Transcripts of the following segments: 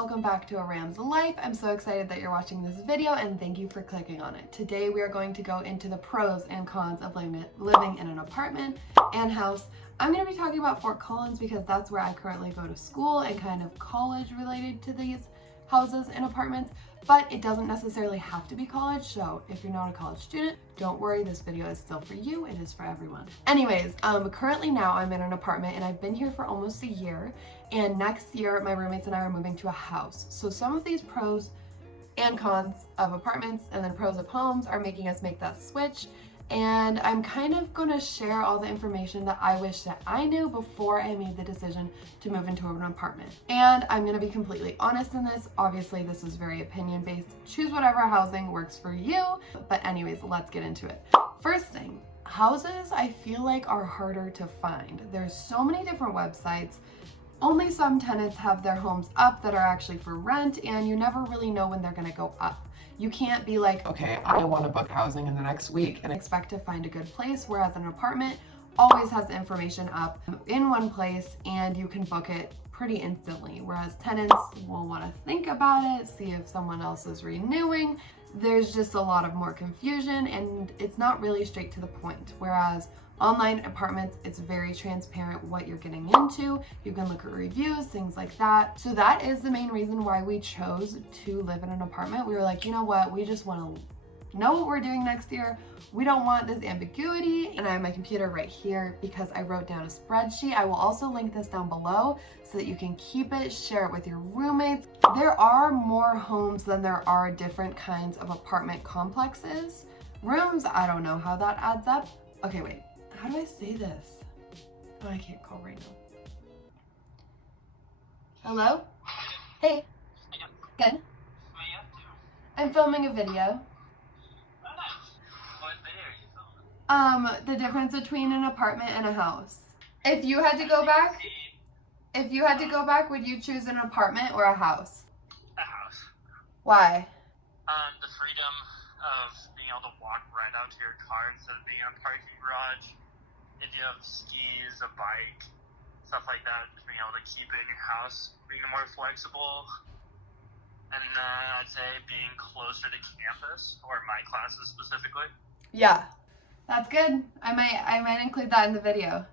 welcome back to A Ram's Life. I'm so excited that you're watching this video and thank you for clicking on it. Today we are going to go into the pros and cons of living in an apartment and house. I'm going to be talking about Fort Collins because that's where I currently go to school and kind of college related to these houses and apartments, but it doesn't necessarily have to be college, so if you're not a college student, don't worry, this video is still for you, it is for everyone. Anyways, currently now I'm in an apartment and I've been here for almost a year, and next year my roommates and I are moving to a house. So some of these pros and cons of apartments and then pros of homes are making us make that switch. And I'm kind of going to share all the information that I wish that I knew before I made the decision to move into an apartment. And I'm going to be completely honest in this. Obviously, this is very opinion based. Choose whatever housing works for you. But anyways, let's get into it. First thing, houses I feel like are harder to find. There's so many different websites. Only some tenants have their homes up that are actually for rent, and you never really know when they're going to go up. You can't be like, okay, I want to book housing in the next week and expect to find a good place, whereas an apartment always has the information up in one place and you can book it pretty instantly, whereas tenants will want to think about it, see if someone else is renewing. There's just a lot of more confusion and it's not really straight to the point, whereas online apartments, it's very transparent what you're getting into. You can look at reviews, things like that. So that is the main reason why we chose to live in an apartment. We were like, you know what? We just want to know what we're doing next year. We don't want this ambiguity. And I have my computer right here because I wrote down a spreadsheet. I will also link this down below so that you can keep it, share it with your roommates. There are more homes than there are different kinds of apartment complexes. Rooms, I don't know how that adds up. Okay, wait. How do I say this? Oh, I can't call right now. Hello? Hey. Good. I'm filming a video. What video are you filming? The difference between an apartment and a house. If you had to go back, would you choose an apartment or a house? A house. Why? The freedom of being able to walk right out to your car instead of being in a parking garage. If you have skis, a bike, stuff like that, just being able to keep it in your house, being more flexible. And I'd say being closer to campus, or my classes specifically. Yeah, that's good. I might include that in the video.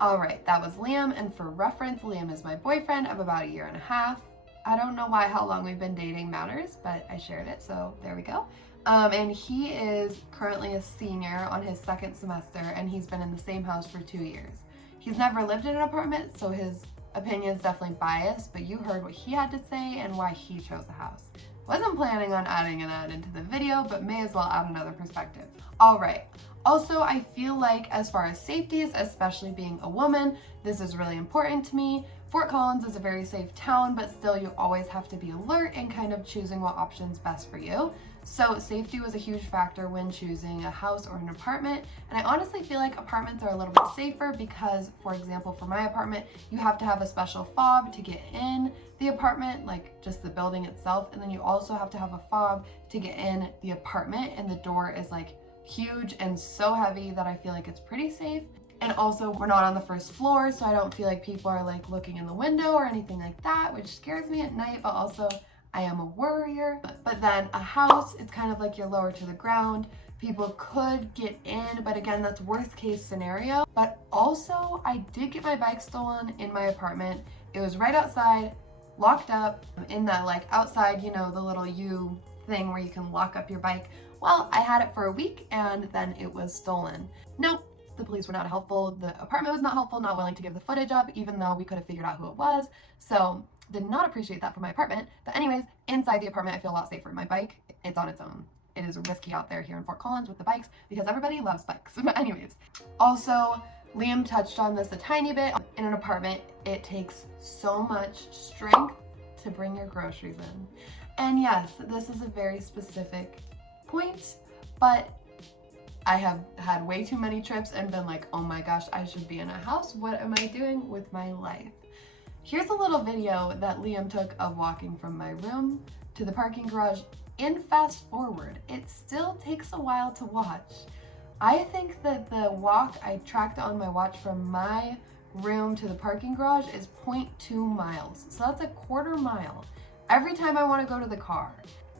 All right, that was Liam, and for reference, Liam is my boyfriend of about a year and a half. I don't know how long we've been dating matters, but I shared it, so there we go. And he is currently a senior on his second semester, and he's been in the same house for 2 years. He's never lived in an apartment, so his opinion is definitely biased, but you heard what he had to say and why he chose the house. Wasn't planning on adding that into the video, but may as well add another perspective. All right. Also, I feel like as far as safeties, especially being a woman, this is really important to me. Fort Collins is a very safe town, but still you always have to be alert and kind of choosing what option's best for you. So safety was a huge factor when choosing a house or an apartment. And I honestly feel like apartments are a little bit safer because, for example, for my apartment, you have to have a special fob to get in the apartment, like just the building itself. And then you also have to have a fob to get in the apartment. And the door is like huge and so heavy that I feel like it's pretty safe. And also we're not on the first floor, so I don't feel like people are like looking in the window or anything like that, which scares me at night, but also I am a worrier. But then a house, it's kind of like you're lower to the ground. People could get in, but again, that's worst case scenario. But also I did get my bike stolen in my apartment. It was right outside, locked up in that like outside, you know, the little U thing where you can lock up your bike. Well, I had it for a week and then it was stolen. Nope. The police were not helpful. The apartment was not helpful, not willing to give the footage up, even though we could have figured out who it was. So did not appreciate that for my apartment. But anyways, inside the apartment, I feel a lot safer. My bike, it's on its own. It is risky out there here in Fort Collins with the bikes because everybody loves bikes. But anyways, also Liam touched on this a tiny bit. In an apartment, it takes so much strength to bring your groceries in. And yes, this is a very specific point, but I have had way too many trips and been like, oh my gosh, I should be in a house. What am I doing with my life? Here's a little video that Liam took of walking from my room to the parking garage in fast forward. It still takes a while to watch. I think that the walk I tracked on my watch from my room to the parking garage is 0.2 miles. So that's a quarter mile. Every time I want to go to the car,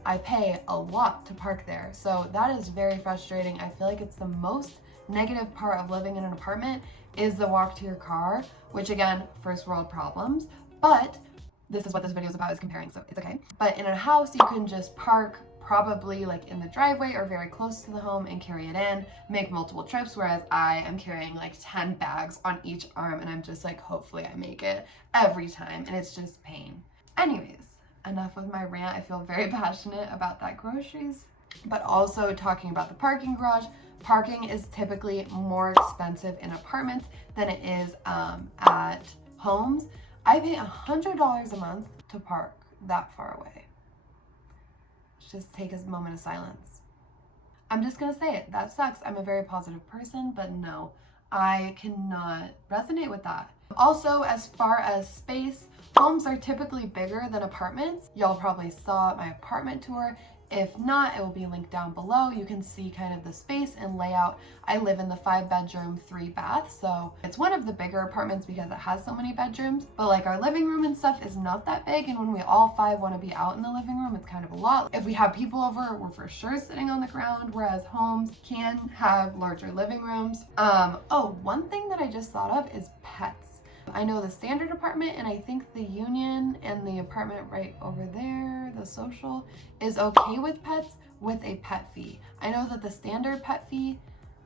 I pay a lot to park there. So that is very frustrating. I feel like it's the most negative part of living in an apartment is the walk to your car, which again, first world problems, but this is what this video is about, is comparing, so it's okay. But in a house, you can just park probably like in the driveway or very close to the home and carry it in, make multiple trips, whereas I am carrying like 10 bags on each arm and I'm just like, hopefully I make it every time, and it's just pain. Anyways, enough with my rant. I feel very passionate about that groceries, but also talking about the parking garage. Parking is typically more expensive in apartments than it is at homes. I pay $100 a month to park that far away. Let's just take a moment of silence. I'm just gonna say it, that sucks. I'm a very positive person, but no, I cannot resonate with that. Also, as far as space, homes are typically bigger than apartments. Y'all probably saw my apartment tour. If not, it will be linked down below. You can see kind of the space and layout. I live in the 5-bedroom, 3-bath, so it's one of the bigger apartments because it has so many bedrooms, but like our living room and stuff is not that big, and when we all 5 want to be out in the living room, it's kind of a lot. If we have people over, we're for sure sitting on the ground, whereas homes can have larger living rooms. Oh, one thing that I just thought of is pets. I know the standard apartment, and I think the union and the apartment right over there, the social, is okay with pets with a pet fee. I know that the standard pet fee,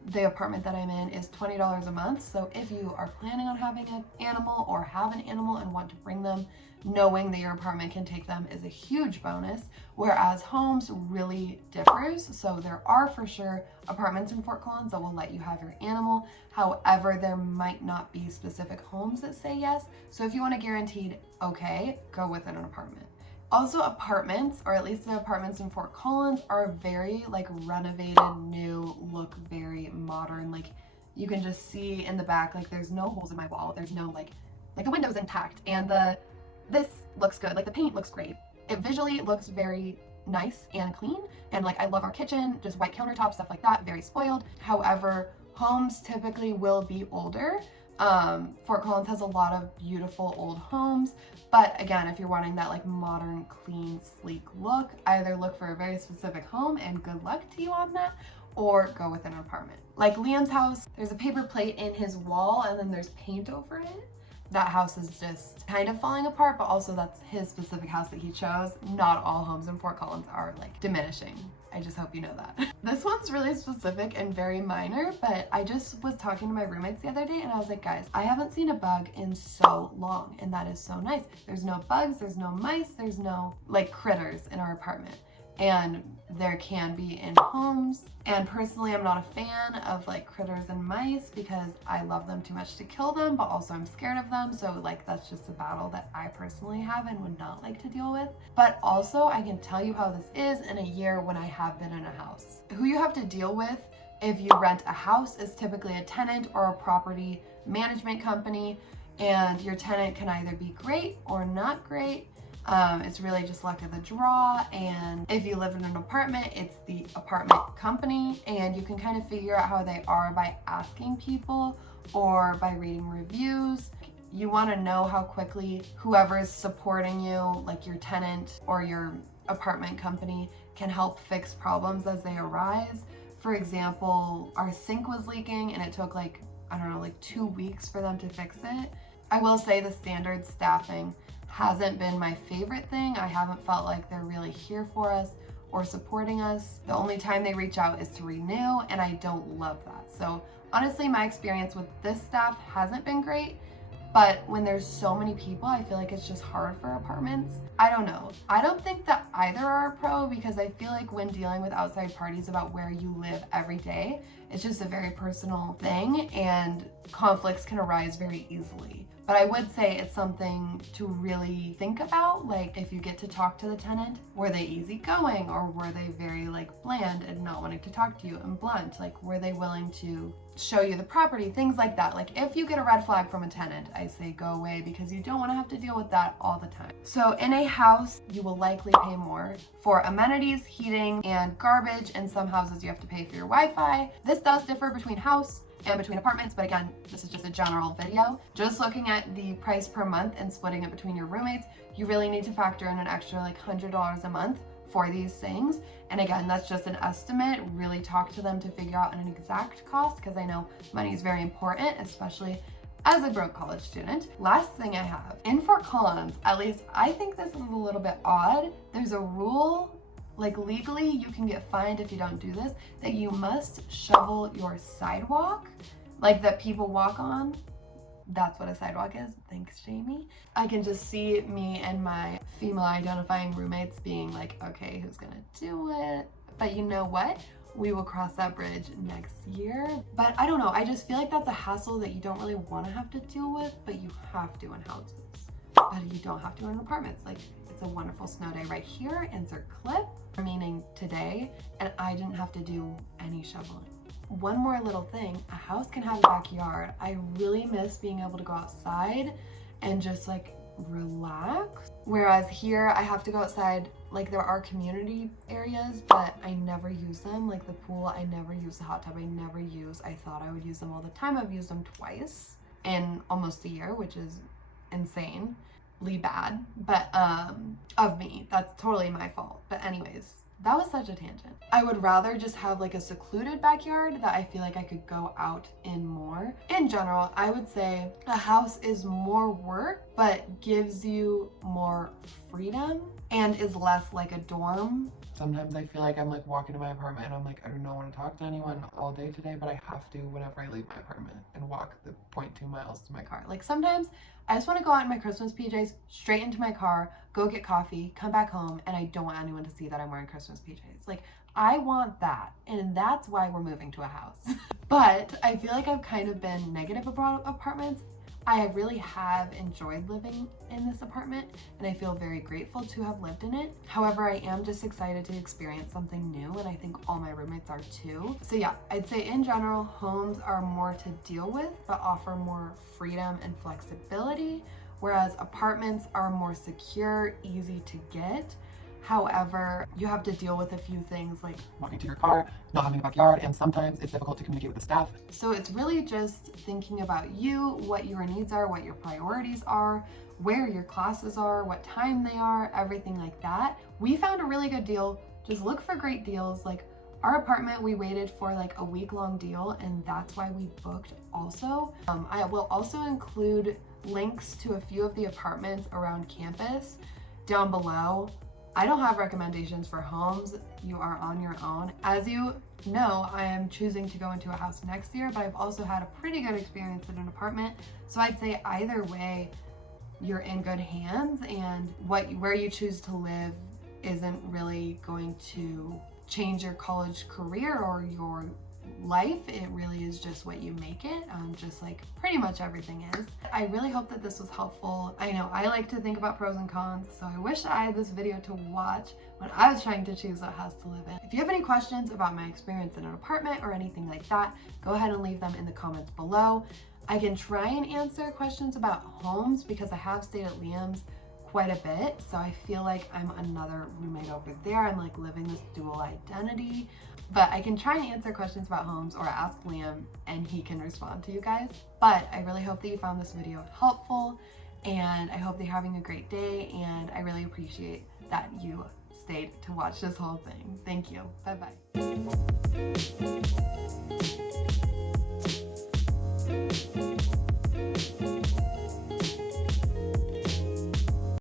the apartment that I'm in, is $20 a month. So if you are planning on having an animal or have an animal and want to bring them, knowing that your apartment can take them is a huge bonus, whereas homes really differs. So there are for sure apartments in Fort Collins that will let you have your animal. However, there might not be specific homes that say yes. So if you want a guaranteed okay, go with an apartment. Also, apartments, or at least the apartments in Fort Collins, are very like renovated, new, look very modern. Like you can just see in the back, like there's no holes in my wall. There's no like the window's intact, and this looks good. Like the paint looks great. It visually looks very nice and clean. And like I love our kitchen, just white countertops, stuff like that, very spoiled. However, homes typically will be older. Fort Collins has a lot of beautiful old homes, but again, if you're wanting that like modern, clean, sleek look, either look for a very specific home and good luck to you on that, or go with an apartment. Like Liam's house, there's a paper plate in his wall and then there's paint over it. That house is just kind of falling apart, but also that's his specific house that he chose. Not all homes in Fort Collins are like diminishing. I just hope you know that. This one's really specific and very minor, but I just was talking to my roommates the other day and I was like, guys, I haven't seen a bug in so long, and that is so nice. There's no bugs, there's no mice, there's no like critters in our apartment. And there can be in homes. And personally, I'm not a fan of like critters and mice because I love them too much to kill them, but also I'm scared of them. So like that's just a battle that I personally have and would not like to deal with. But also I can tell you how this is in a year when I have been in a house. Who you have to deal with if you rent a house is typically a tenant or a property management company, and your tenant can either be great or not great. It's really just luck of the draw, and if you live in an apartment, it's the apartment company, and you can kind of figure out how they are by asking people or by reading reviews. You want to know how quickly whoever is supporting you, like your tenant or your apartment company, can help fix problems as they arise. For example, our sink was leaking and it took like, I don't know, like 2 weeks for them to fix it. I will say the standard staffing hasn't been my favorite thing. I haven't felt like they're really here for us or supporting us. The only time they reach out is to renew, and I don't love that. So honestly, my experience with this staff hasn't been great, but when there's so many people, I feel like it's just hard for apartments. I don't know. I don't think that either are a pro, because I feel like when dealing with outside parties about where you live every day, it's just a very personal thing and conflicts can arise very easily. But I would say it's something to really think about. Like if you get to talk to the tenant, were they easygoing or were they very like bland and not wanting to talk to you and blunt? Like were they willing to show you the property? Things like that. Like if you get a red flag from a tenant, I say go away, because you don't want to have to deal with that all the time. So in a house, you will likely pay more for amenities, heating, and garbage. In some houses, you have to pay for your Wi-Fi. This does differ between house and between apartments, but again, this is just a general video. Just looking at the price per month and splitting it between your roommates, you really need to factor in an extra like $100 a month for these things. And again, that's just an estimate. Really talk to them to figure out an exact cost, because I know money is very important, especially as a broke college student. Last thing I have, in for cons, at least I think this is a little bit odd. There's a rule, like legally you can get fined if you don't do this, that you must shovel your sidewalk, like that people walk on. That's what a sidewalk is. Thanks, Jamie. I can just see me and my female identifying roommates being like, okay, who's gonna do it? But you know what? We will cross that bridge next year. But I don't know, I just feel like that's a hassle that you don't really want to have to deal with, but you have to in houses. But you don't have to in apartments. Like, it's a wonderful snow day right here, insert clip, meaning today, and I didn't have to do any shoveling. One more little thing, a house can have a backyard. I really miss being able to go outside and just like relax. Whereas here I have to go outside, like there are community areas, but I never use them. Like the pool, I never use. The hot tub, I never use. I thought I would use them all the time. I've used them twice in almost a year, which is insanely bad, but of me. That's totally my fault. But anyways, that was such a tangent. I would rather just have like a secluded backyard that I feel like I could go out in more. In general, I would say a house is more work, but gives you more freedom and is less like a dorm. Sometimes I feel like I'm like walking to my apartment and I'm like, I do not want to talk to anyone all day today, but I have to whenever I leave my apartment and walk the 0.2 miles to my car. Like sometimes I just want to go out in my Christmas PJs, straight into my car, go get coffee, come back home, and I don't want anyone to see that I'm wearing Christmas PJs. Like, I want that, and that's why we're moving to a house. But I feel like I've kind of been negative about apartments. I really have enjoyed living in this apartment, and I feel very grateful to have lived in it. However, I am just excited to experience something new, and I think all my roommates are too. So yeah, I'd say in general, homes are more to deal with, but offer more freedom and flexibility, whereas apartments are more secure, easy to get. However, you have to deal with a few things like walking to your car, not having a backyard, and sometimes it's difficult to communicate with the staff. So it's really just thinking about you, what your needs are, what your priorities are, where your classes are, what time they are, everything like that. We found a really good deal. Just look for great deals. Like our apartment, we waited for like a week-long deal, and that's why we booked also. I will also include links to a few of the apartments around campus down below. I don't have recommendations for homes. You are on your own. As you know, I am choosing to go into a house next year, but I've also had a pretty good experience in an apartment. So I'd say either way, you're in good hands, and where you choose to live isn't really going to change your college career or your life. It really is just what you make it, just like pretty much everything is. I really hope that this was helpful. I know I like to think about pros and cons, so I wish I had this video to watch when I was trying to choose what house to live in. If you have any questions about my experience in an apartment or anything like that, go ahead and leave them in the comments below. I can try and answer questions about homes because I have stayed at Liam's quite a bit, so I feel like I'm another roommate over there. I'm like living this dual identity. But I can try and answer questions about homes or ask Liam and he can respond to you guys. But I really hope that you found this video helpful, and I hope that you're having a great day, and I really appreciate that you stayed to watch this whole thing. Thank you. Bye-bye.